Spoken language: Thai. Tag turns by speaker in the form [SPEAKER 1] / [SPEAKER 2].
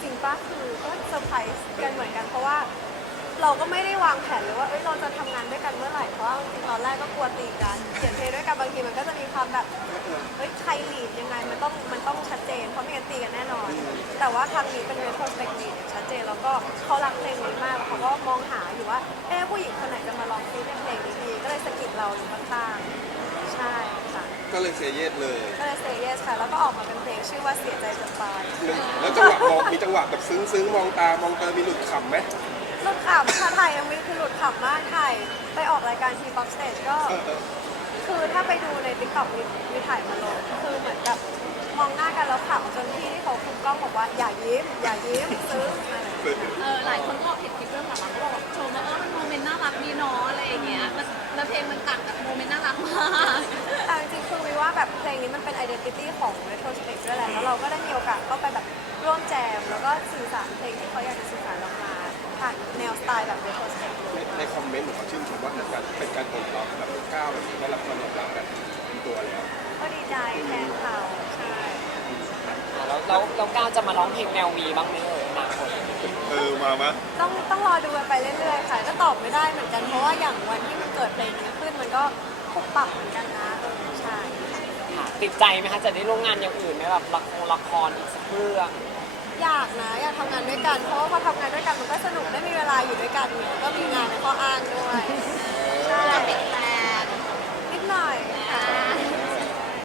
[SPEAKER 1] ริงๆป้าคือก็เซอร์ไพรส์กันเหมือนกันเพราะว่าเราก็ไม่ได้วางแผนเลยว่าเราจะทำงานด้วยกันเมื่อไหร่เพราะว่าจริงๆตอนแรกก็กลัวตีกันเขียนเพลงด้วยกันบางทีมันก็จะมีความแบบใครลีดยังไงมันต้องชัดเจนเพราะไม่งั้นตีกันแน่นอนแต่ว่าครั้งนี้เป็น retrospective ชัดเจนแล้วก็เขารักเพลงนี้มากแล้วเขาก็มองหาอยู่ว่าผู้หญิงคนไหนจะมาร้องเพลงเพลงนี้ดีก็เลยสะกิดเราอยู่ข้างๆใช่ค่ะ
[SPEAKER 2] ก็เลยเซเยสเลย
[SPEAKER 1] ก็เลย say yes ค่ะแล้วก็ออกมาเป็นเพลงชื่อว่าเสียใจจนตาย
[SPEAKER 2] แล้วจังหวะมองมีจังหวะแบบซึ้งๆมองตามองเตอมีหลุดขำไหม
[SPEAKER 1] หลุดขำค่ะถ่ายยังไม่คือหลุดขำมากถ่ายไปออกรายการทีบ็อกสเตจก็คือถ้าไปดูในติ๊กต็อกมีถ่ายมาลงคือเหมือนกับมองหน้ากันแล้วขำจนพี่ที่เขาคุมกล้องบอกว่าอย่ายิ้มอย่ายิ้มซึ้ง
[SPEAKER 3] หลายคนก็เห็นคลิปเรื่องหลังๆก็บอกชมว่ามันโมเมนต์น่ารักดีเนาะอะไรอย่างเงี้ยแล้วเพลงมันตัดกับโมเมนต์น่ารักมาก
[SPEAKER 1] แต่จริงๆคือวิว่าแบบเพลงนี้มันเป็น identity ของ retrospect ด้วยแหละแล้วเราก็ได้มีโอกาสเข้าไปแบบร่วมแจมแล้วก็สื่อสารเพลงที่เขาอยากจะสื่อสารออกมาผ่านแนวสไตล์แบบ retrospect
[SPEAKER 2] ในคอมเมนต์เขาชื่นชมว่าเป็นการปลดล็อกแบบก้าวแบบได้รับความยอมรับแบบเป็นตัวแล้ว
[SPEAKER 1] ก็ดีใจแทนเขาใช่
[SPEAKER 4] แล้วก้าวจะมาร้องเพลงแนววีบ้างไหมอนาคต
[SPEAKER 2] มามะ
[SPEAKER 1] ต้องรอดูกันไปเรื่อยๆค่ะก็ตอบไม่ได้เหมือนกันเพราะว่าอย่างวันที่มันเกิดเพลงนี้ขึ้นมันก็ปรับเหมือนกันนะใช่
[SPEAKER 4] ค่ะติดใจไหมคะจะได้ร่วมงานอย่างอื่นไหมแบบละครอีกสักเรื่อง
[SPEAKER 1] อยากนะอยากทำงานด้วยกันเพราะว่าพอทำงานด้วยกันมันก็สนุกได้มีเวลาอยู่ด้วยกันเนี่ยก็มีงานในข้ออ้างด้วย